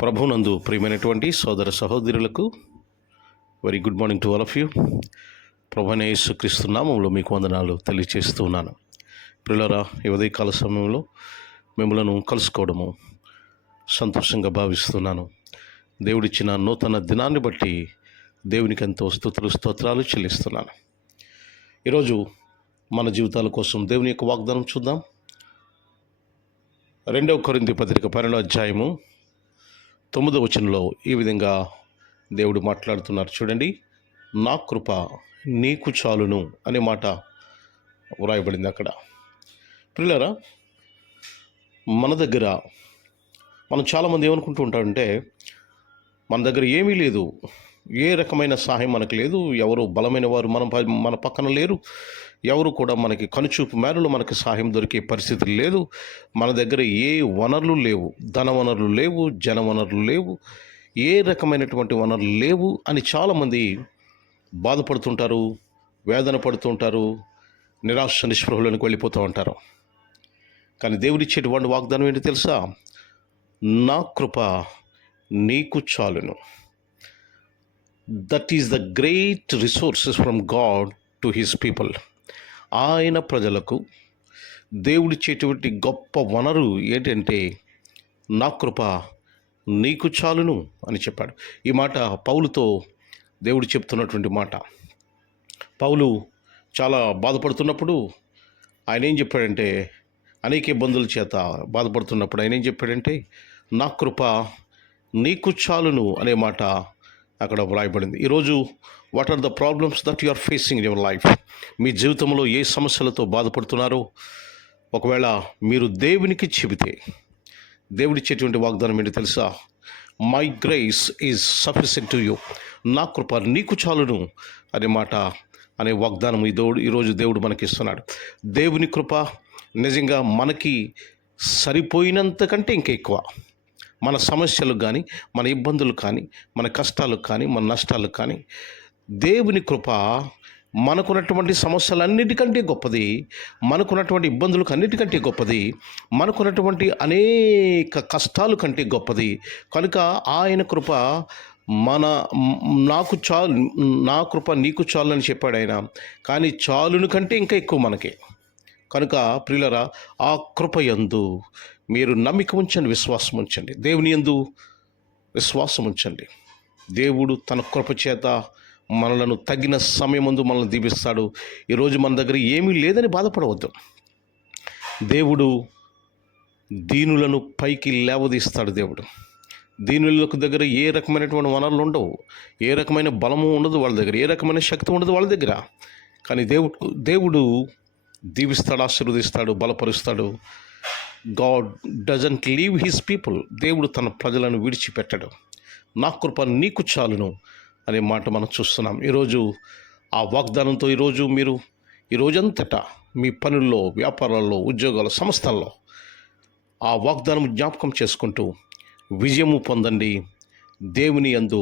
ప్రభునందు ప్రియమైనటువంటి సోదర సహోదరులకు very good morning to all of you. ప్రభువైన యేసుక్రీస్తు నామములో మీకు వందనాలు తెలియజేస్తూ ఉన్నాను. ప్రియులారా, ఈ ఉదయకాల సమయంలో మిమ్మలను కలుసుకోవడము సంతోషంగా భావిస్తున్నాను. దేవుడిచ్చిన నూతన దినాన్ని బట్టి దేవునికి ఎంతో స్తుతులు స్తోత్రాలు చెల్లిస్తున్నాను. ఈరోజు మన జీవితాల కోసం దేవుని యొక్క వాగ్దానం చూద్దాం. 2 కొరింథీ పత్రిక 12వ అధ్యాయము 9వ వచనంలో ఈ విధంగా దేవుడు మాట్లాడుతున్నారు. చూడండి, నా కృప నీకు చాలును అనే మాట వ్రాయబడింది అక్కడ. ప్రియులారా, మనం చాలామంది ఏమనుకుంటూ ఉంటారంటే, మన దగ్గర ఏమీ లేదు, ఏ రకమైన సహాయం మనకు లేదు, ఎవరు బలమైన వారు మన పక్కన లేరు, ఎవరు కూడా మనకి కనుచూపు మేరలో మనకి సహాయం దొరికే పరిస్థితులు లేదు, మన దగ్గర ఏ వనరులు లేవు, ధన వనరులు లేవు, జన వనరులు లేవు, ఏ రకమైనటువంటి వనరులు లేవు అని చాలామంది బాధపడుతుంటారు, వేదన పడుతుంటారు, నిరాశ నిస్పృహలోనికి వెళ్ళిపోతూ ఉంటారు. కానీ దేవుడిచ్చేటువంటి వాగ్దానం ఏంటి తెలుసా? నా కృప నీకు చాలును. That is the great resources from God to his people. ఆయన ప్రజలకు దేవుడిచ్చేటువంటి గొప్ప వనరు ఏంటంటే, నా కృప నీకు చాలును అని చెప్పాడు. ఈ మాట పౌలుతో దేవుడు చెప్తున్నటువంటి మాట. పౌలు చాలా బాధపడుతున్నప్పుడు ఆయన ఏం చెప్పాడంటే, అనేక ఇబ్బందుల చేత బాధపడుతున్నప్పుడు ఆయన ఏం చెప్పాడంటే, నా కృప నీకు చాలును అనే మాట అక్కడ వ్రాయబడింది. ఈరోజు what are the problems that you are facing in your life? మీ జీవితంలో ఏ సమస్యలతో బాధపడుతున్నారో ఒకవేళ మీరు దేవునికి చెబితే, దేవుడిచ్చేటువంటి వాగ్దానం ఏంటి తెలుసా? My grace is sufficient to you. నా కృప నీకు చాలును అనే మాట, అనే వాగ్దానం ఈరోజు దేవుడు మనకిస్తున్నాడు. దేవుని కృప నిజంగా మనకి సరిపోయినంతకంటే ఇంకా ఎక్కువ. మన సమస్యలకు కానీ, మన ఇబ్బందులకు కానీ, మన కష్టాలకు కానీ, మన నష్టాలకు కానీ దేవుని కృప మనకున్నటువంటి సమస్యలన్నిటికంటే గొప్పది, మనకున్నటువంటి ఇబ్బందులకు అన్నిటికంటే గొప్పది, మనకున్నటువంటి అనేక కష్టాల కంటే గొప్పది. కనుక ఆయన కృప నా కృప నీకు చాలు అని చెప్పాడు ఆయన. కానీ చాలును కంటే ఇంకా ఎక్కువ మనకి. కనుక ప్రియులరా, ఆ కృప యందు మీరు నమ్మిక ఉంచండి, విశ్వాసం ఉంచండి. దేవుని యందు విశ్వాసం ఉంచండి. దేవుడు తన కృప చేత మనలను తగిన సమయమందు మనల్ని దీవిస్తాడు. ఈరోజు మన దగ్గర ఏమీ లేదని బాధపడవద్దు. దేవుడు దీనులను పైకి లేవదీస్తాడు. దీనులకు దగ్గర ఏ రకమైనటువంటి వనరులు ఉండవు, ఏ రకమైన బలము ఉండదు వాళ్ళ దగ్గర, ఏ రకమైన శక్తి ఉండదు వాళ్ళ దగ్గర. కానీ దేవుడు దీవిస్తాడు, ఆశీర్వదిస్తాడు, బలపరుస్తాడు. God doesn't leave his people. దేవుడు తన ప్రజలను విడిచిపెట్టడు. నా కృప నీకు చాలును అనే మాట మనం చూస్తున్నాం. ఈరోజు ఆ వాగ్దానంతో మీరు ఈ రోజంతటా మీ పనుల్లో, వ్యాపారాల్లో, ఉద్యోగాలు, సంస్థల్లో ఆ వాగ్దానం జ్ఞాపకం చేసుకుంటూ విజయము పొందండి. దేవుని యందు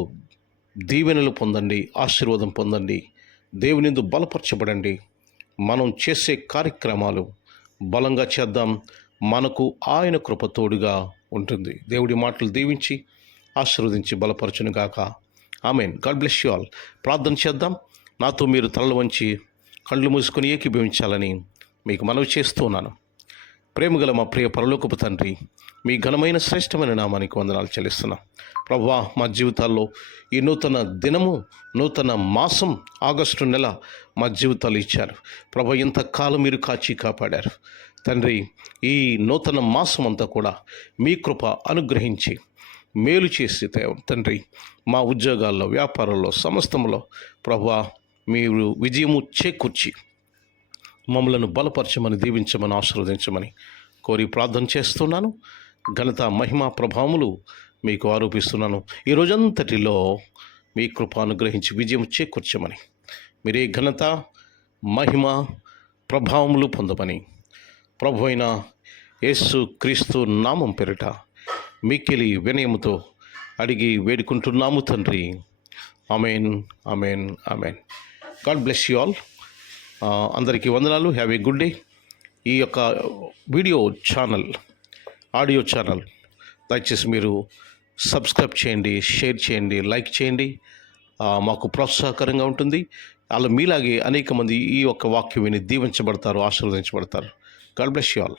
దీవెనలు పొందండి, ఆశీర్వాదం పొందండి. దేవుని యందు బలపరచబడండి. మనం చేసే కార్యక్రమాలు బలంగా చేద్దాం. మనకు ఆయన కృప తోడుగా ఉంటుంది. దేవుడి మాటలు దీవించి ఆశీర్వదించి బలపరచును గాక. ఆమేన్. God bless you all. ప్రార్థన చేద్దాం. నాతో మీరు తలలు వంచి కళ్ళు మూసుకొని ఏకీభవించాలని మీకు మనవి చేస్తూ ఉన్నాను. ప్రేమగల మా ప్రియ పరలోకపు తండ్రి, మీ ఘనమైన శ్రేష్టమైన నామానికి వందనాలు చెల్లిస్తున్నాం. ప్రభువా, మా జీవితాల్లో ఈ నూతన దినము, నూతన మాసం, ఆగస్టు నెల మా జీవితాలు ఇచ్చారు. ప్రభు, ఇంతకాలం మీరు కాచి కాపాడారు తండ్రి. ఈ నూతన మాసం అంతా కూడా మీ కృప అనుగ్రహించి మేలు చేసి తండ్రి, మా ఉద్యోగాల్లో, వ్యాపారాల్లో, సమస్తంలో ప్రభువా మీరు విజయము చేకూర్చి మమ్మలను బలపరచమని, దీవించమని, ఆశీర్వదించమని కోరి ప్రార్థన చేస్తున్నాను. ఘనత, మహిమ, ప్రభావములు మీకు ఆరోపిస్తున్నాను. ఈ రోజంతటిలో మీ కృప అనుగ్రహించి విజయం చేకూర్చమని, మీరే ఘనత, మహిమ, ప్రభావములు పొందమని ప్రభు అయిన యేసు క్రీస్తు నామం పేరిట మిక్కిలి వినయముతో అడిగి వేడుకుంటున్నాము తండ్రి. Amen, amen, amen. God bless you all. అందరికీ వందనాలు. Have a good day. ఈ యొక్క వీడియో ఛానల్, ఆడియో ఛానల్ దయచేసి మీరు సబ్స్క్రైబ్ చేయండి, షేర్ చేయండి, లైక్ చేయండి. మాకు ప్రోత్సాహకరంగా ఉంటుంది. అలా మీలాగే అనేక మంది ఈ యొక్క వాక్యం విని దీవించబడతారు, ఆశీర్వదించబడతారు. God bless you all.